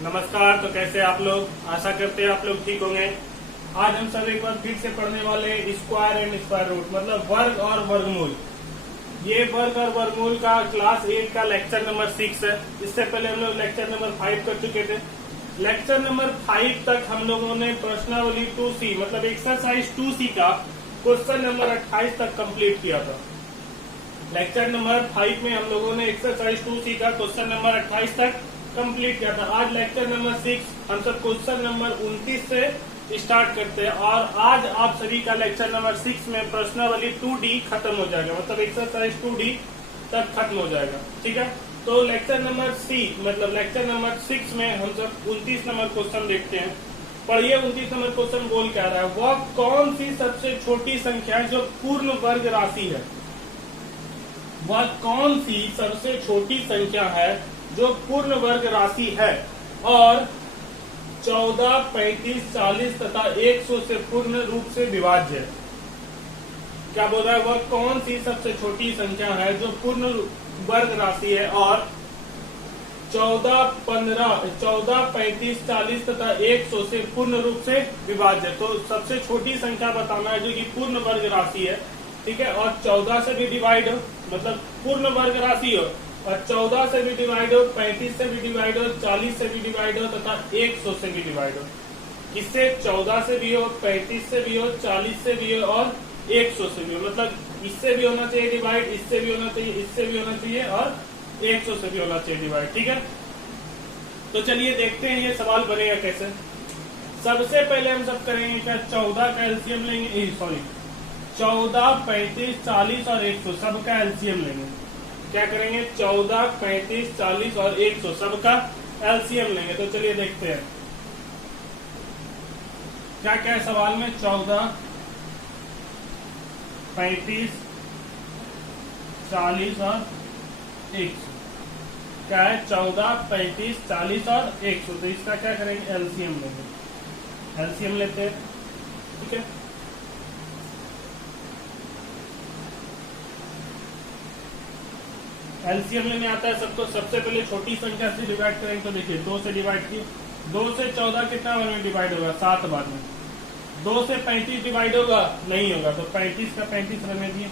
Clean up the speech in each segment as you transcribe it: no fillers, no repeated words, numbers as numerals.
नमस्कार। तो कैसे आप लोग, आशा करते हैं आप लोग ठीक होंगे। आज हम सब एक बार फिर से पढ़ने वाले स्क्वायर एंड स्क्वायर रूट, मतलब वर्ग और वर्गमूल। ये वर्ग और वर्गमूल का क्लास 8 का लेक्चर नंबर 6 है। इससे पहले हम लोग लेक्चर नंबर 5 कर चुके थे। लेक्चर नंबर 5 तक हम लोगों ने प्रश्नावली 2C मतलब एक्सरसाइज 2C का क्वेश्चन नंबर 28 तक कंप्लीट किया था। लेक्चर नंबर 5 में हम लोगों ने एक्सरसाइज 2C का क्वेश्चन नंबर 28 तक कंप्लीट किया था। आज लेक्चर नंबर 6 हम सब क्वेश्चन नंबर 29 से स्टार्ट करते हैं और आज आप सभी का लेक्चर नंबर 6 में प्रश्नावली 2D खत्म हो जाएगा, मतलब एक्सरसाइज 2D तक खत्म हो जाएगा। ठीक है, तो लेक्चर नंबर C मतलब लेक्चर नंबर 6 में हम सब 29 नंबर क्वेश्चन देखते हैं। पढ़िए 29 नंबर क्वेश्चन बोल क्या रहा है। वह कौन सी सबसे छोटी संख्या है जो पूर्ण वर्ग राशि है? वह कौन सी सबसे छोटी संख्या है जो पूर्ण वर्ग राशि है और 14, 35, 40 तथा 100 से पूर्ण रूप से विभाज्य है? क्या बोल रहा है? वह कौन सी सबसे छोटी संख्या है जो पूर्ण वर्ग राशि है और 14, 35, 40 तथा 100 से पूर्ण रूप से विभाज्य है। तो सबसे छोटी संख्या बताना है जो कि पूर्ण वर्ग राशि है, ठीक है, और 14 से भी डिवाइड हो, मतलब पूर्ण वर्ग राशि हो, और 14 से भी डिवाइड हो, 35 से भी डिवाइड हो, 40 से भी डिवाइड हो तथा 100 से भी डिवाइड हो। इससे 14 से भी हो, 35 से भी हो, 40 से भी हो और 100 से भी हो, मतलब इससे भी होना चाहिए डिवाइड, इससे भी होना चाहिए, इससे भी होना चाहिए और 100 से भी होना चाहिए डिवाइड। ठीक है, तो चलिए देखते हैं ये सवाल बनेगा कैसे। सबसे पहले हम सब करेंगे क्या, 14 का एलसीएम लेंगे, 14, 35, 40 और 100 सबका एलसीएम लेंगे। क्या करेंगे? 14, 35, 40 और 100 सबका एलसीएम लेंगे। तो चलिए देखते हैं क्या क्या है सवाल में। 14, 35, 40 और 100 क्या है? 14, 35, 40 और 100। तो इसका क्या करेंगे? एलसीएम लेंगे। एलसीएम लेते हैं, ठीक है। एलसीएम लेने आता है सबको। सबसे पहले छोटी संख्या से डिवाइड करेंगे, तो देखिए 2 से डिवाइड किए, 2 से 14 कितना बार में डिवाइड होगा? 7 बार में। 2 से 35 डिवाइड होगा? नहीं होगा, तो 35 का 35 रहने दिए।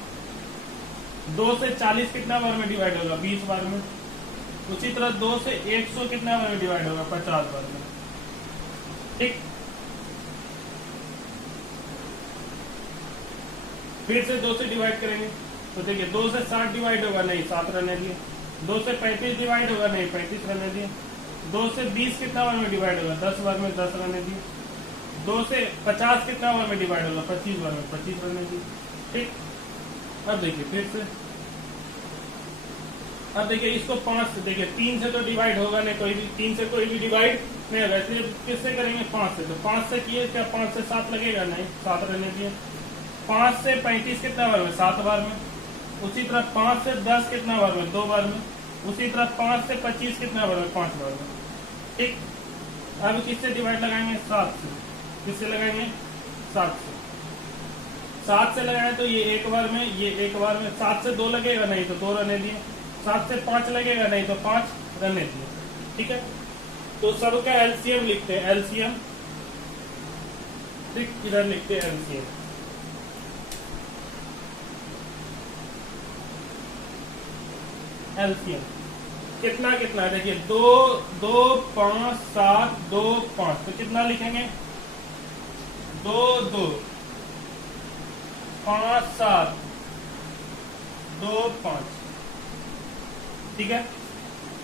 2 से 40 कितना बार में डिवाइड होगा? 20 बार में। उसी तरह 2 से 100 कितना बार में डिवाइड होगा? 50 बार में। ठीक, फिर से 2 से डिवाइड करेंगे, तो देखिए 2 से 60 डिवाइड होगा? नहीं, 7 रहने दिए। 2 से 35 डिवाइड होगा? नहीं, 35 रहने दिए। 2 से 20 कितना बार में डिवाइड होगा? 10 बार में, 10 रहने दिए। 2 से 50 कितना बार में डिवाइड होगा? 25 बार में, 25 रहने दिए। ठीक, अब देखिए फिर से, अब देखिए इसको 5 से, देखिए 3 से तो डिवाइड होगा नहीं, कोई भी 3 से कोई भी डिवाइड नहीं होगा, इसलिए किससे करेंगे? 5 से। तो 5 से किए क्या 5 से 7 लगेगा? नहीं, 7 रहने दिए। 5 से 35 कितना बार में? 7 बार में। उसी तरह 5 से 10 कितना बार में? 2 बार में। उसी तरह 5 से 25 कितना बार में? 5 बार में। ठीक, अब किससे डिवाइड लगाएंगे? 7 से। किससे लगाएंगे? 7 से। 7 से लगाए तो ये 1 बार में, ये 1 बार में। 7 से 2 लगेगा? नहीं, तो 2 रहने दिए। 7 से 5 लगेगा? नहीं, तो 5 रहने दिए। ठीक है, तो सबका एलसीएम लिखते हैं। एलसीएम, ठीक, इधर लिखते हैं एलसीएम। एलसीएम कितना कितना? देखिए 2, 2, 5, 7, 2, 5, तो कितना लिखेंगे? 2, 2, 5, 7, 2, 5। ठीक है,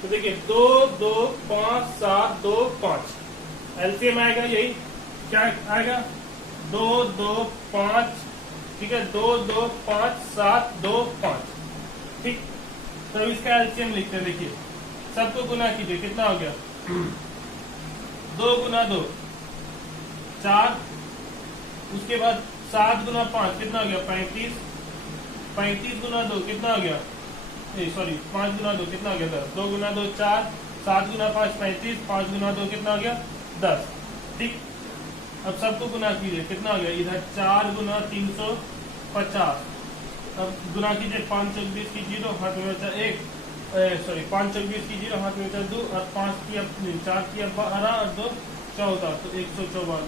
तो देखिए 2, 2, 5, 7, 2, 5 एलसीएम आएगा यही। क्या आएगा? 2, 2, 5, ठीक है, 2, 2, 5, 7, 2, 5। ठीक, तो इसका एलसीएम लिखते हैं। देखिए सबको गुना कीजिए, कितना हो गया? 2 गुना 2 4, उसके बाद 7 गुना 5 कितना हो गया? 35। 35 गुना 2 कितना हो गया? सॉरी 5 गुना 2 कितना हो गया? 10। 2 गुना 2 4, 7 गुना 5 35, 5 गुना 2 कितना हो गया? 10। ठीक, अब सबको गुना कीजिए, कितना हो गया? इधर 4 गुना 350, अब गुना कीजिए 5 चौक 20 की 0, हाथ में बचा 1, सॉरी 5 चौक 20 की 0, हाथ में बचा 2 और 5 की 4 की 12 और 2 14, तो 114।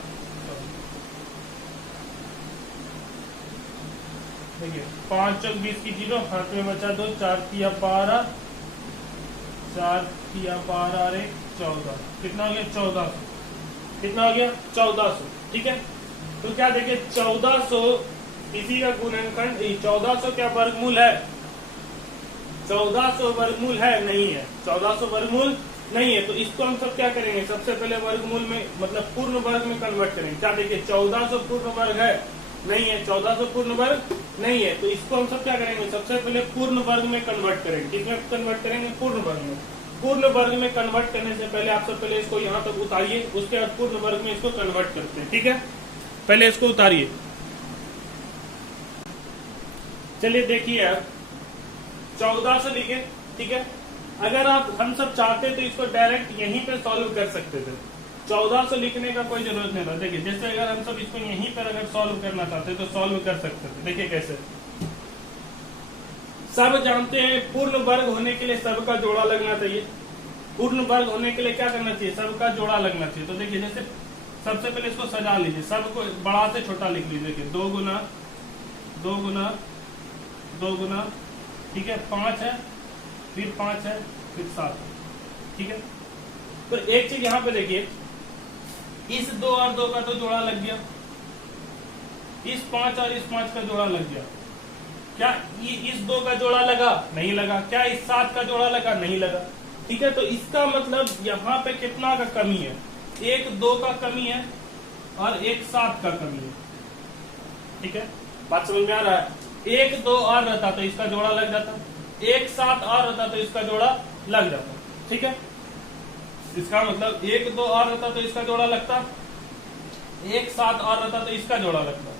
देखिए 5 चौक 20 की 0, हाथ में बचा 2, 4 की 12, 4 की 12 और 1 14, कितना हो गया 1400। कितना हो गया 1400। ठीक है, तो क्या देखिए 1400 इसी का गुणनखंड 1400 क्या वर्गमूल है? 1400 वर्गमूल है? नहीं है। 1400 वर्गमूल नहीं है, तो इसको हम सब क्या करेंगे, सबसे पहले वर्गमूल में मतलब पूर्ण वर्ग में कन्वर्ट करेंगे। क्या देखिए 1400 पूर्ण वर्ग है? नहीं है। 1400 पूर्ण वर्ग नहीं है, तो इसको हम सब क्या करेंगे, सबसे पहले पूर्ण वर्ग में कन्वर्ट करेंगे। किसमें कन्वर्ट करेंगे? पूर्ण वर्ग में। पूर्ण वर्ग में कन्वर्ट करने से पहले आप सब पहले इसको यहाँ तक उतारिए, उसके बाद पूर्ण वर्ग में इसको कन्वर्ट करते हैं। ठीक है, पहले इसको उतारिए। चलिए देखिए अब 1400 लिखे। ठीक है, अगर आप हम सब चाहते तो इसको डायरेक्ट यहीं पे सॉल्व कर सकते थे। 1400 लिखने का कोई जरूरत नहीं था। देखिए जैसे अगर हम सब इसको यहीं पर अगर सॉल्व करना चाहते तो सॉल्व कर सकते थे। देखिए कैसे, सब जानते हैं पूर्ण वर्ग होने के लिए सब का जोड़ा लगना चाहिए। पूर्ण वर्ग होने के लिए क्या करना चाहिए? सब का जोड़ा लगना चाहिए। तो देखिए जैसे सबसे पहले इसको सजा लीजिए, सबको बड़ा से छोटा लिख लीजिए। देखिए 2 गुना 2 गुना 2 गुना, ठीक है 5 है, फिर 5 है, फिर 7 है। ठीक है, तो एक चीज यहाँ पे देखिए, इस 2 और 2 का तो जोड़ा लग गया, इस 5 और इस 5 का जोड़ा लग गया। क्या इस 2 का जोड़ा लगा? नहीं लगा। क्या इस 7 का जोड़ा लगा? नहीं लगा। ठीक है, तो इसका मतलब यहाँ पे कितना का कमी है? 1 2 का कमी है और 1 7 का कमी है। ठीक है, बात समझ में आ रहा है? 1 2 और रहता तो इसका जोड़ा लग जाता, 1 7 और रहता तो इसका जोड़ा लग जाता। ठीक है, इसका मतलब 1 2 और रहता तो इसका जोड़ा लगता, 1 7 और रहता तो इसका जोड़ा लगता।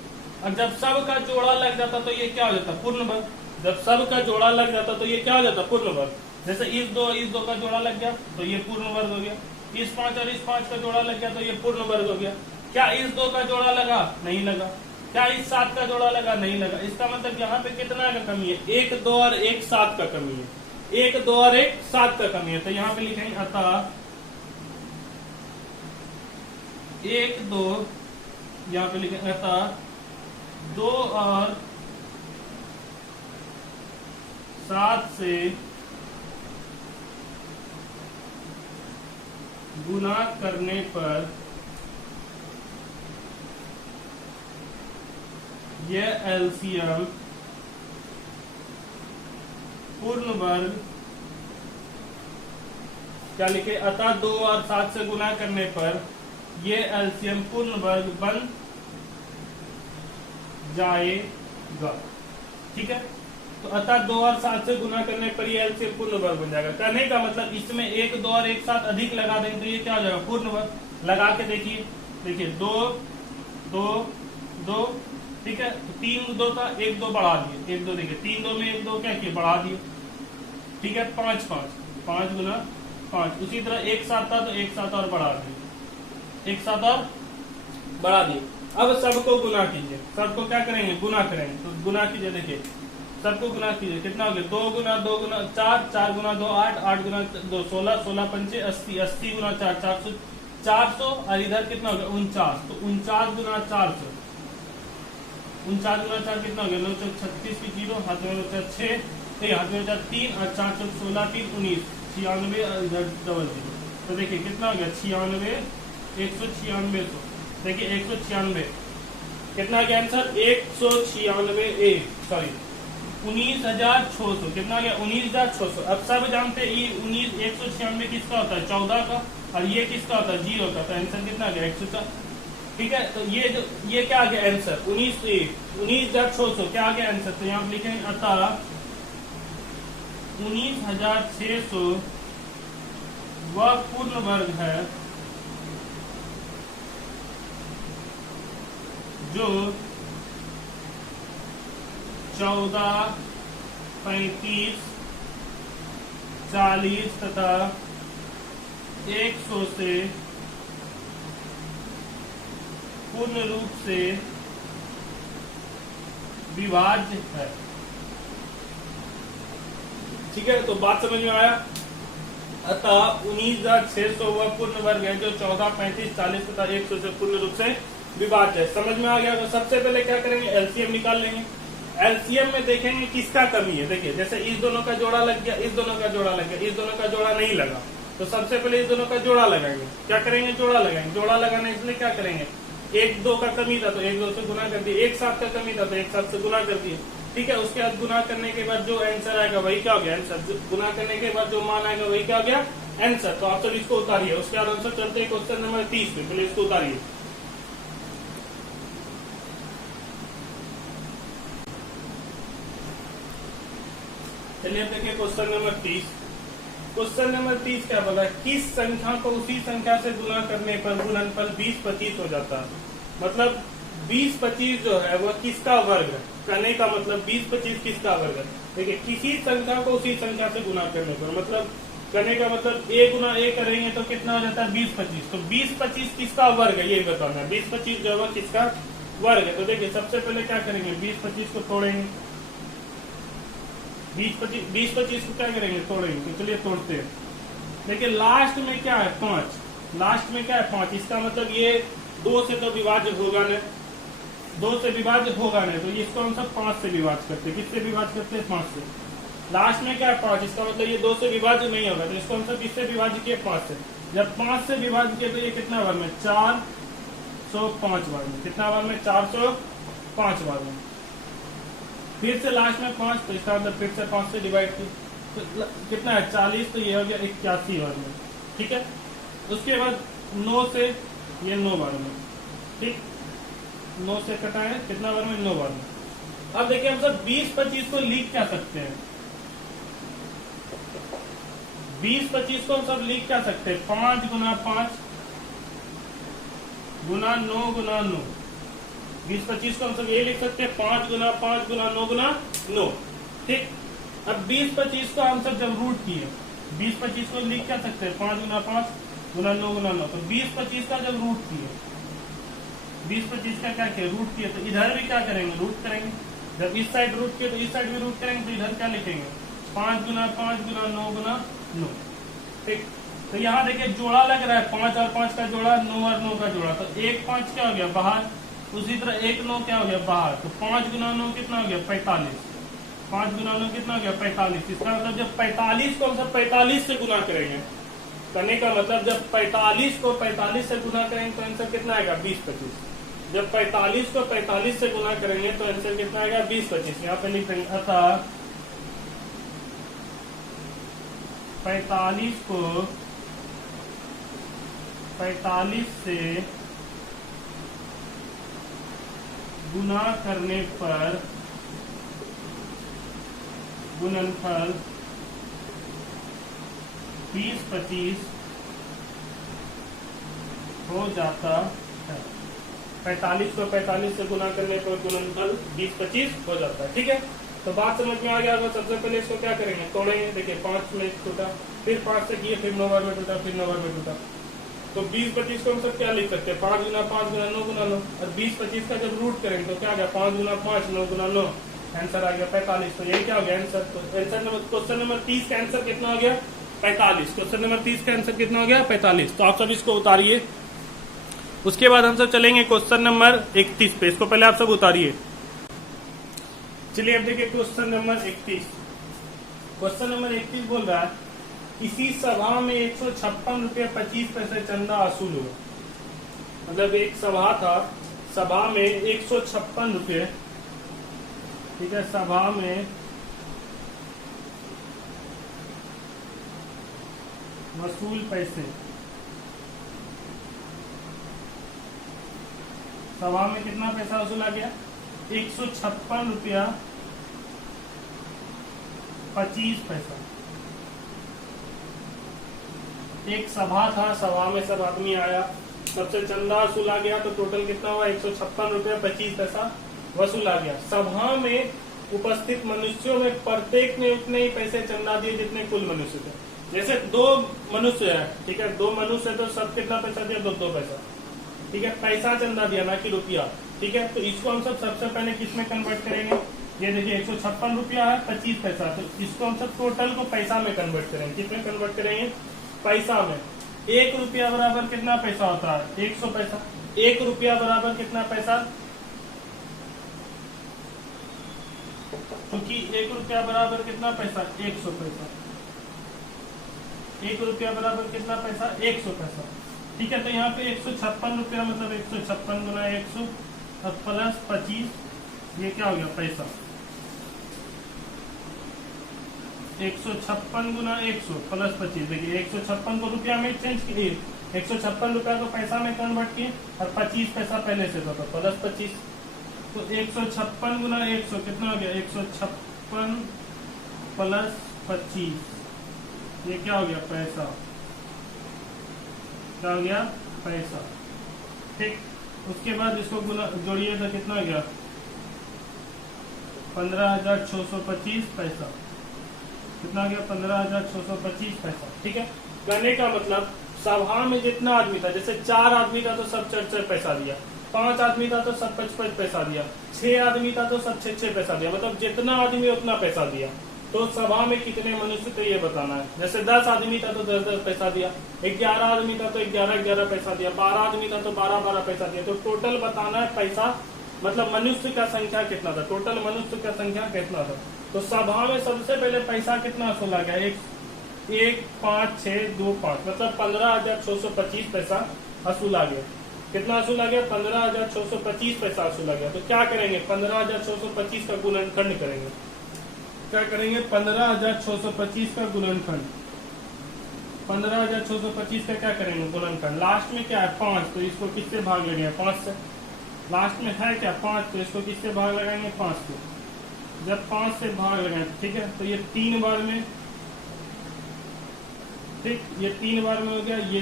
और जब सब का जोड़ा लग जाता तो ये क्या हो जाता? पूर्ण वर्ग। जब सब का जोड़ा लग जाता तो ये क्या हो जाता? पूर्ण वर्ग। जैसे इस 2 का जोड़ा लग गया तो ये पूर्ण वर्ग हो गया, इस 5 और इस 5 का जोड़ा लग गया तो ये पूर्ण वर्ग हो गया। क्या इस 2 का जोड़ा लगा? नहीं लगा। क्या इस 7 का जोड़ा लगा? नहीं लगा। इसका मतलब यहाँ पे कितना का कमी है? 1 2 और 1 7 का कमी है। 1 2 और 1 7 का कमी है। तो यहाँ पे लिखेंगे अतः 1 2, यहाँ पे लिखेंगे अतः 2 और 7 से गुना करने पर यह एलसीएम पूर्ण वर्ग, क्या लिखे? अतः 2 और 7 से गुना करने पर यह एलसीएम पूर्ण वर्ग बन जाएगा। ठीक है, तो अतः 2 और 7 से गुना करने पर ये एलसीएम पूर्ण वर्ग बन जाएगा। कहने का मतलब इसमें 1 2 और 1 7 अधिक लगा देंगे तो ये क्या हो जाएगा? पूर्ण वर्ग। लगा के देखिए, देखिए 2 2 2, ठीक है, तो 3 2 था, 1 2 बढ़ा दिए, 1 2 देखिए 3 2 में 1 2 क्या किए? बढ़ा दिए। ठीक है, 5 5 5 गुना 5। उसी तरह 1 7 था तो 1 7 और बढ़ा दिए, 1 7 और बढ़ा दिए। अब सबको गुना कीजिए, सबको क्या करेंगे? गुना करेंगे। तो गुना कीजिए, देखिए सबको गुना कीजिए, कितना हो गया? 2 गुना 2 गुना 4, 4 गुना 2 8, 8 गुना 2 16, 16 पंचे 80, 80 गुना 4 400, 400 और इधर कितना हो गया? 49। तो 49 गुना 400, 49 गुना 4 कितना हो गया? 9 36 की 0, हाथ में बचा 6, हाथ में बचा 3 और 4 16 3 19, 96 और इधर डबल 0। तो देखिए कितना हो गया? 96 196। देखिए 196 कितना गया आंसर? 196 सॉरी 19,600। कितना गया? 19,600। अब सब जानते हैं ये 196 किसका होता है? 14 का, और ये किसका होता है? 0 का। तो आंसर कितना गया? 104। ठीक है, तो ये क्या आ गया आंसर? 19,600 क्या आ गया आंसर? तो यहाँ लिखेंगे अतः 19,600 वह पूर्ण वर्ग है जो 14 35 40 तथा 100 से पूर्ण रूप से विभाज्य है। ठीक है, तो बात समझ में आया। अतः 19,600 वह पूर्ण वर्ग है जो 14, 35, 40 तथा 100 से पूर्ण रूप से विभाज्य है। समझ में आ गया। तो सबसे पहले क्या करेंगे, एलसीएम निकाल लेंगे। एलसीएम में देखेंगे किसका कमी है। देखिए जैसे इस दोनों का जोड़ा लग गया, इस दोनों का जोड़ा लग गया, इस दोनों का जोड़ा नहीं लगा, तो सबसे पहले इस दोनों का जोड़ा लगाएंगे। क्या करेंगे, जोड़ा लगाएंगे। जोड़ा लगाने इसलिए क्या करेंगे, 1, 2 का कमी था तो 1, 2 से गुना कर दिए, 1, 7 का कमी था तो 1, 7 से गुना कर दिए। ठीक है, उसके बाद गुना करने के बाद जो आंसर आएगा वही क्या हो गया, आंसर। गुना करने के बाद जो मान आएगा वही क्या हो गया, आंसर। तो आप सब इसको उतारिए। उसके बाद आंसर चलते हैं क्वेश्चन नंबर 30 पे। पहले इसको उतारिए। चलिए अब देखिए क्वेश्चन नंबर 30। क्वेश्चन नंबर 30 क्या बोला, किस संख्या को उसी संख्या से गुना करने पर गुणनफल 20, 25 हो जाता है। मतलब 20, 25 जो है वह किसका वर्ग है। कहने का मतलब 20, 25 किसका वर्ग है। देखिए किसी संख्या को उसी संख्या से गुना करने पर, मतलब करने का मतलब a गुना a करेंगे तो कितना हो जाता है, 20, 25। तो 20, 25 किसका वर्ग है, यही बताना है। 20, 25 जो है किसका वर्ग है। तो देखिए सबसे पहले क्या करेंगे, 20, 25 को तोड़ेंगे। 20, 25 को क्या करेंगे, तोड़ेंगे। तो चलिए तोड़ते हैं। देखिए लास्ट में क्या है, 5। लास्ट में क्या है, 5। इसका मतलब ये 2 से तो विभाज्य होगा नहीं, 2 से विभाज्य होगा नहीं, तो इसको हम सब 5 से विभाज्य करते हैं। किससे विभाज्य करते हैं, 5 से। लास्ट में क्या है, 5। इसका मतलब ये 2 से विभाज्य नहीं होगा, तो इसको हम सब किससे विभाज्य किए, 5 से। जब 5 से विभाज्य किए तो ये कितना बार में, 405 बार में। कितना बार में, 405 बार में। फिर से लास्ट में 5, तो इसका मतलब फिर से 5 से डिवाइड की तो कितना है, 40। तो ये हो गया 81 बार में। ठीक है, उसके बाद 9 से ये 9 बार में। ठीक, 9 से कटा है कितना बार में, 9 बार में। अब देखिए हम सब 20, 25 को लिख क्या सकते हैं। 20, 25 को हम सब लिख क्या सकते हैं, 5 गुना 5 गुना 9 गुना 9। 20, 25 को हम सब ये लिख सकते हैं, 5 गुना 5 गुना 9 गुना 9। ठीक, अब 20, 25 को हम सब जब रूट किए, 20, 25 को लिख क्या सकते हैं, 5 गुना 5 गुना 9 गुना 9। तो 20, 25 का जब रूट किए, 20, 25 का क्या किया, रूट किए, तो इधर भी क्या करेंगे, रूट करेंगे। जब इस साइड रूट किए तो इस साइड भी रूट करेंगे, तो इधर क्या लिखेंगे, 5 गुना 5 गुना 9 गुना 9। ठीक, तो यहाँ देखिए जोड़ा लग रहा है, 5 और 5 का जोड़ा, 9 और 9 का जोड़ा। तो 1, 5 क्या हो गया, बाहर। उसी तरह 1, 9 क्या हो गया, बाहर। तो 5 गुना 9 कितना हो गया, 45। 5 गुना 9 कितना हो गया, 45। इसका मतलब जब 45 को हम सब 45 से गुना करेंगे, करने का मतलब जब 45 को 45 से गुना करेंगे तो आंसर कितना आएगा, 20, 25। जब 45 को 45 से गुना करेंगे तो आंसर कितना आएगा, 20, 25। यहाँ पे लिख देंगे, अतः 45 को 45 से गुना करने पर गुणनफल 20, 25 हो जाता है। 45 को 45 से गुना करने पर गुणनफल 20, 25 हो जाता है। ठीक है, तो बात समझ में आ गया। तो सबसे पहले इसको क्या करेंगे, तोड़ेंगे। देखिए 5 में टूटा, फिर 5 से किए, फिर 9 बार में टूटा, फिर 9 बार में टूटा। तो 20, 25 को हम सब क्या लिख सकते हैं, 5 गुना 5 गुना 9 गुना 9। और 20, 25 का जब रूट करेंगे तो क्या आ गया, 5 गुना 5 9 गुना 9। आंसर आ गया 45। तो यही क्या हो गया आंसर। तो आंसर नंबर क्वेश्चन नंबर 30 का आंसर कितना हो गया, 45। क्वेश्चन नंबर 30 का आंसर कितना हो गया, 45। तो आप सब इसको उतारिए। उसके बाद हम सब चलेंगे क्वेश्चन नंबर 31 पे। इसको पहले आप सब उतारिए। चलिए अब देखिए क्वेश्चन नंबर 31। क्वेश्चन नंबर 31 बोल रहा है, किसी सभा में 156 रुपये 25 पैसे चंदा वसूल हुआ। मतलब एक सभा था, सभा में 156 रुपये, ठीक है, सभा में वसूल पैसे, सभा में कितना पैसा वसूला गया, 156 रुपया 25 पैसा। एक सभा था, सभा में सब आदमी आया, सबसे चंदा वसूला गया, तो टोटल कितना हुआ, 156 रुपया 25 पैसा वसूला गया। सभा में उपस्थित मनुष्यों में प्रत्येक ने उतने ही पैसे चंदा दिए जितने कुल मनुष्य थे। जैसे 2 मनुष्य है, ठीक है, 2 मनुष्य है तो सब कितना पैसा दिया, 2 पैसा, ठीक है, पैसा चंदा दिया ना कि रुपया। ठीक है, तो इसको हम सब सबसे पहले किस में कन्वर्ट करेंगे, ये देखिए 156 रुपया है 25 पैसा। तो इसको हम सब टोटल को पैसा में कन्वर्ट करेंगे। कितने कन्वर्ट करेंगे? पैसा में। 1 रुपया बराबर कितना पैसा होता है? 100 पैसा। 1 रुपया बराबर कितना पैसा? क्योंकि 1 रुपया बराबर कितना पैसा? 100 पैसा। 1 रुपया बराबर कितना पैसा? 100 पैसा। ठीक है, तो यहाँ पे 156 रुपया मतलब 156 गुना 100 और प्लस 25, ये क्या हो गया? पैसा। 156 गुना 100 प्लस 25। देखिए 156 को रुपया में चेंज किए, 156 रुपया को पैसा में कन्वर्ट किए और 25 पैसा पहले से था तो प्लस 25। तो 156 गुना 100 कितना हो गया? 156 प्लस 25, ये क्या हो गया? पैसा। क्या हो गया? पैसा। ठीक, उसके बाद इसको गुना जोड़िए तो कितना हो गया? 15,625 पैसा। कितना हो गया? 15,625 पैसा। ठीक है, कहने का मतलब सभा में जितना आदमी था, जैसे 4 आदमी था तो सब 4 पैसा दिया, 5 आदमी था तो सब 5 पैसा दिया, 6 आदमी था तो सब 6 पैसा दिया, मतलब जितना आदमी उतना पैसा दिया। तो सभा में कितने मनुष्य थे ये बताना है। जैसे 10 आदमी था तो 10 पैसा दिया, 11 आदमी था तो 11 पैसा दिया, 12 आदमी था तो 12 पैसा दिया। तो टोटल बताना है पैसा, मतलब मनुष्य का संख्या कितना था, टोटल मनुष्य का संख्या कितना था। तो सभा में सबसे पहले पैसा कितना वसूला गया? 1 5 6 2 5, मतलब 15,625 पैसा वसूला गया। कितना वसूला गया? 15,625 पैसा वसूला गया। तो क्या करेंगे? 15,625 का गुणनखंड करेंगे। क्या करेंगे? 15,625 का गुणनखंड। 15,625 का क्या करेंगे? गुणनखंड। लास्ट में क्या है? 5, तो इसको किससे भाग लगेगा? 5 से। लास्ट में है क्या? 5, तो इसको किससे भाग लगाएंगे? 5 से। जब 5 से भाग लगाएंगे, ठीक है, तो ये 3 बार में, ठीक, ये 3 बार में हो गया, ये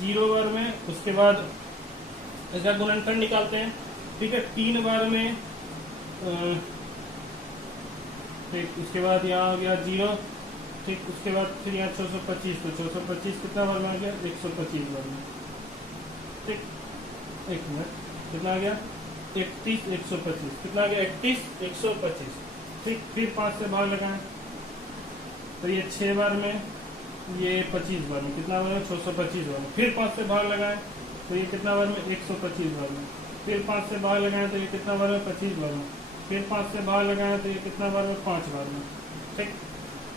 0 बार में, उसके बाद इसका गुणनखंड निकालते हैं। ठीक है, 3 बार में, ठीक, उसके बाद यहाँ हो गया 0, ठीक, उसके बाद फिर यहाँ 625, तो 625 कितना बार में आ गया? 125 बार में। ठीक, 1 मिनट, कितना आ गया? 31 125, कितना आ गया? 31 125। ठीक, फिर 5 से भाग लगाएं तो ये 6 बार में, ये 25 बार में, कितना बार में? 625 बार में। फिर 5 से भाग लगाएं तो ये कितना बार में? 125 बार में। फिर 5 से भाग लगाएं तो ये कितना बार में? 25 बार में। फिर 5 से भाग लगाएं तो ये कितना बार में? 5 बार में। ठीक,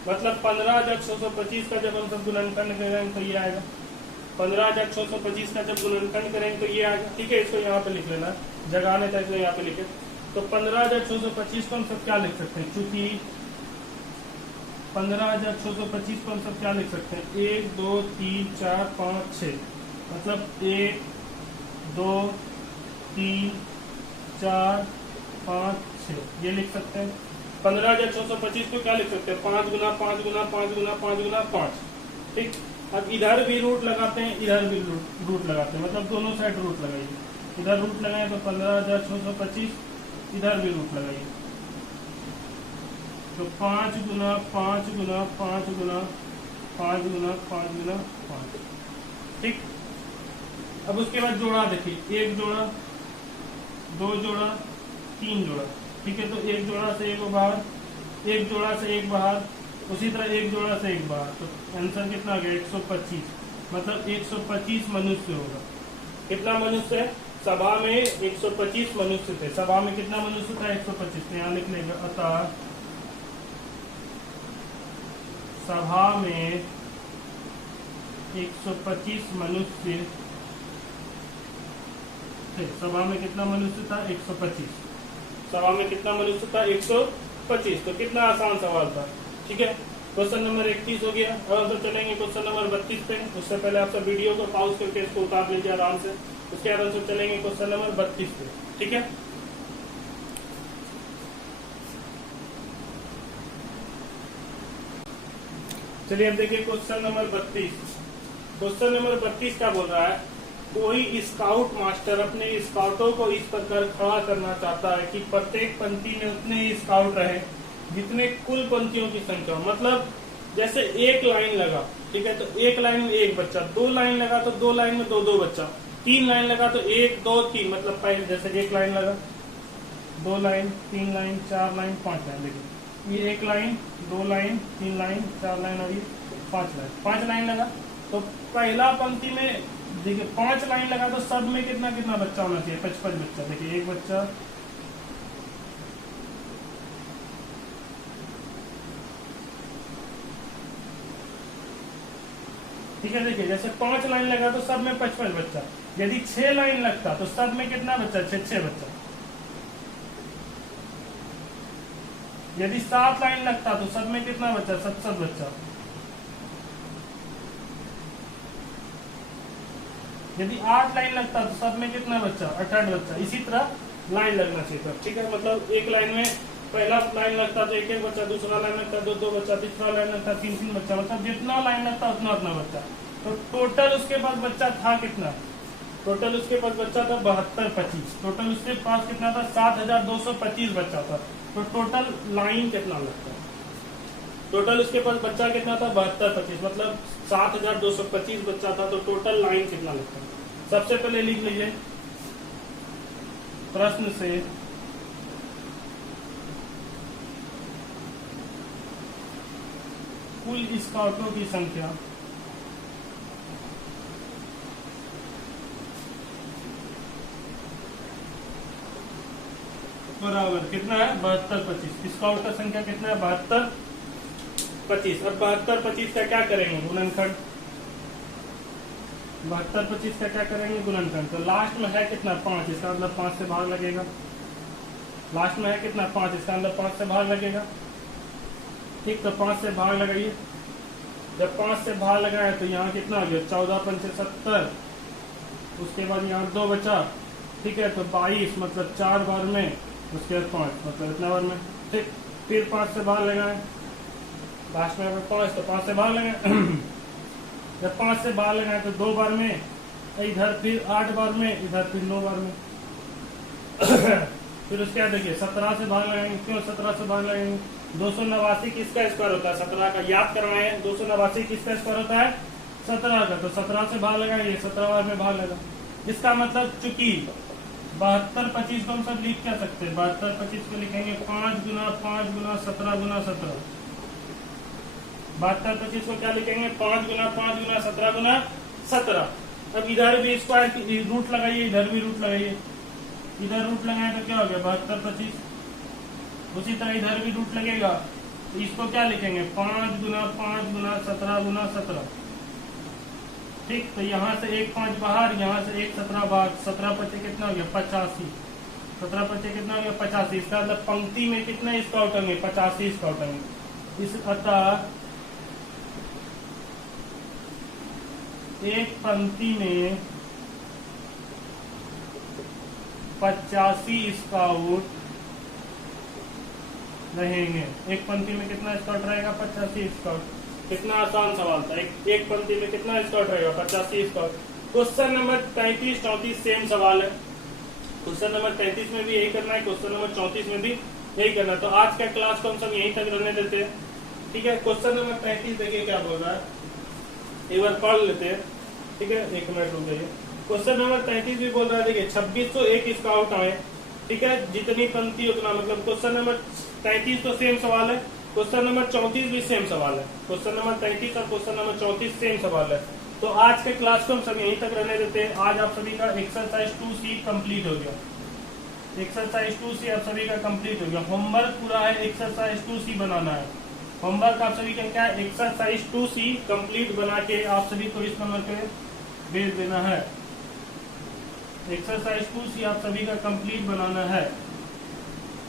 मतलब 15,625 का जब हम सब गुणनखंड करेंगे तो ये आएगा। 15,625 का जब गुणनखंड करेंगे तो ये आएगा। ठीक है, इसको यहाँ पे लिख लेना, जगह आने तक यहाँ पे लिखे। तो 15,625 को हम सब क्या लिख सकते हैं? चूंकि 15,625 को हम सब क्या लिख सकते हैं? 1 2 3 4 5 6, मतलब 1 2 3 4 5 6, ये लिख सकते हैं। 15,625 को क्या लिख सकते हैं? 5 गुना 5 गुना 5 गुना 5 गुना 5। ठीक, अब इधर भी रूट लगाते हैं, इधर भी रूट लगाते हैं, मतलब दोनों साइड रूट लगाइए। इधर रूट लगाए तो 15,625, इधर भी रूट लगाइए तो 5 गुना 5 गुना 5 गुना 5 गुना 5 गुना 5। ठीक, अब उसके बाद जोड़ा देखिए, 1 जोड़ा 2 जोड़ा 3 जोड़ा। ठीक है, तो 1 जोड़ा से 1 बाहर, 1 जोड़ा से 1 बाहर, उसी तरह 1 जोड़ा से 1 बाहर। तो आंसर कितना आ गया? 125, मतलब 125 मनुष्य होगा। कितना मनुष्य है? सभा में 125 मनुष्य थे। सभा में कितना मनुष्य था? 125। यहाँ लिख लेंगे, अतः सभा में 125 मनुष्य थे। सभा में कितना मनुष्य था? 125। सभा में कितना मनुष्य था? 125। तो कितना आसान सवाल था। ठीक है, क्वेश्चन नंबर 31 हो गया। और हम तो चलेंगे क्वेश्चन नंबर 32 पे। उससे पहले आप सब वीडियो को पॉज करके इसको उतार लीजिए आराम से। उसके बाद हम सब चलेंगे क्वेश्चन नंबर 32 पे। ठीक है, चलिए अब देखिए क्वेश्चन नंबर 32। क्वेश्चन नंबर 32 क्या बोल रहा है? कोई स्काउट मास्टर अपने स्काउटों को इस प्रकार खड़ा करना चाहता है कि प्रत्येक पंक्ति में उतने स्काउट रहे जितने कुल पंक्तियों की संख्या। मतलब जैसे 1 लाइन लगा, ठीक है, तो 1 लाइन में 1 बच्चा, 2 लाइन लगा तो 2 लाइन में 2 2 बच्चा, 3 लाइन लगा तो 1 2 3, मतलब पहले जैसे 1 लाइन लगा, 2 लाइन, 3 लाइन, 4 लाइन, 5 लाइन। देखिए ये 1 लाइन, 2 लाइन, 3 लाइन, 4 लाइन और ये 5 लाइन, 5 लाइन लगा। तो पहला पंक्ति में देखिए 5 लाइन लगा तो सब में कितना कितना बच्चा होना चाहिए, 55 बच्चा। देखिए एक बच्चा, ठीक है। देखिए जैसे 5 लाइन लगा तो सब में 55 बच्चा। यदि 6 लाइन लगता तो सब में कितना बच्चा, 6 बच्चा। यदि 7 लाइन लगता तो सब में कितना बच्चा, 7 बच्चा। यदि 8 लाइन लगता तो सब में कितना बच्चा, 68 बच्चा। इसी तरह लाइन लगना चाहिए था, ठीक है। मतलब एक लाइन में पहला लाइन लगता तो 1 बच्चा, दूसरा लाइन लगता 2 बच्चा, तीसरा लाइन लगता 3 बच्चा। मतलब जितना लाइन लगता उतना उतना बच्चा। तो टोटल उसके पास बच्चा था कितना, टोटल उसके पास बच्चा था 72 25। टोटल उसके पास कितना था, 7225 बच्चा था। तो टोटल लाइन कितना लगता है, टोटल उसके पास बच्चा कितना था, 72 25, मतलब 7225 बच्चा था। तो टोटल लाइन कितना लगता है। सबसे पहले लिख लीजिए प्रश्न से कुल स्काउटों की संख्या बराबर कितना है, 72 25। स्काउट का संख्या कितना है, 72 25। अब 72 25 का क्या करेंगे, गुणनखंड। 72 25 का क्या करेंगे, गुणनखंड। तो लास्ट में है कितना, 5, इसका मतलब 5 से भाग लगेगा। लास्ट में है कितना, 5, इसका मतलब 5 से भाग लगेगा, ठीक। तो 5 से भाग लगाइए। जब 5 से भाग लगाए तो यहाँ कितना आ गया, 14 पंचे 70। उसके बाद यहाँ 2 बचा, ठीक है। तो 22 मतलब 4 बार में, उसके बाद 5 मतलब इतना बार में, ठीक। फिर 5 से भाग लगाए, लास्ट में 5 तो 5 से भाग लगाए। जब 5 से भाग लगाए तो 2 बार में, इधर फिर 8 बार में, इधर फिर 9 बार में। फिर उसके बाद देखिए 17 से भाग लगाएंगे। क्यों 17 से भाग लगाएंगे, 289 किसका स्क्वायर होता है, 17 का। याद करना है 289 किसका स्क्वायर होता है, 17 का। तो 17 से भाग लगाएंगे, 17 बार में भाग लगा। इसका मतलब चूंकि 72 25 को हम सब लिख क्या सकते हैं, 72 25 को लिखेंगे 5 गुना 5 गुना 17 गुना 17। 72 25 को क्या लिखेंगे, 5 गुना 5 गुना 17 गुना 17। अब इधर भी स्क्वायर की रूट लगाइए, इधर भी रूट लगाइए। इधर रूट लगाए तो क्या हो गया, 72 25। उसी तरह इधर भी रूट लगेगा तो इसको क्या लिखेंगे, 5 गुना 5 गुना 17 गुना 17, ठीक। तो यहाँ से 1 5 बाहर, यहाँ से 1 17 बाहर। 17 25 कितना हो गया, 85। 17 25 कितना हो गया, 85। इसका मतलब पंक्ति में कितने स्काउट होंगे, 85 स्काउट होंगे। इस अतः एक पंक्ति में 85 स्काउट रहेंगे। एक पंक्ति में कितना स्काउट रहेगा, 85 स्काउट। कितना आसान सवाल था, एक पंक्ति में कितना स्काउट रहेगा, 85 स्काउट। क्वेश्चन नंबर 33 34 सेम सवाल है। क्वेश्चन नंबर 33 में भी यही करना है, क्वेश्चन नंबर 34 में भी यही करना है। तो आज का क्लास को हम सब यहीं तक रहने देते हैं, ठीक है। क्वेश्चन नंबर 33 देखिए क्या बोल रहा है, एक बार पढ़ लेते हैं, ठीक है। 1 मिनट रुक जाइए। क्वेश्चन नंबर 33 भी बोल रहा है, देखिए 2601 स्काउट आए, ठीक है। जितनी पंक्ति उतना, मतलब क्वेश्चन नंबर 33 तो सेम सवाल है, क्वेश्चन नंबर 34 भी सेम सवाल है। क्वेश्चन नंबर 33 और क्वेश्चन नंबर 34 सेम सवाल है। तो आज के क्लास को हम सब यहीं तक रहने देते हैं। आज आप सभी का एक्सरसाइज 2C कंप्लीट हो गया। एक्सरसाइज 2C आप सभी का कंप्लीट हो गया। होमवर्क पूरा है, एक्सरसाइज 2C बनाना है। होमवर्क आप सभी का क्या है, एक्सरसाइज 2C कंप्लीट बना के आप सभी को इस नंबर पे भेज देना है। एक्सरसाइज 2C आप सभी का कंप्लीट बनाना है,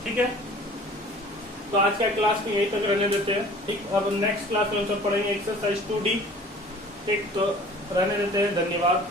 ठीक है। तो आज का क्लास को यहीं तक रहने देते हैं, ठीक। अब नेक्स्ट क्लास में हम सब पढ़ेंगे एक्सरसाइज 2D, ठीक। तो रहने देते हैं, धन्यवाद।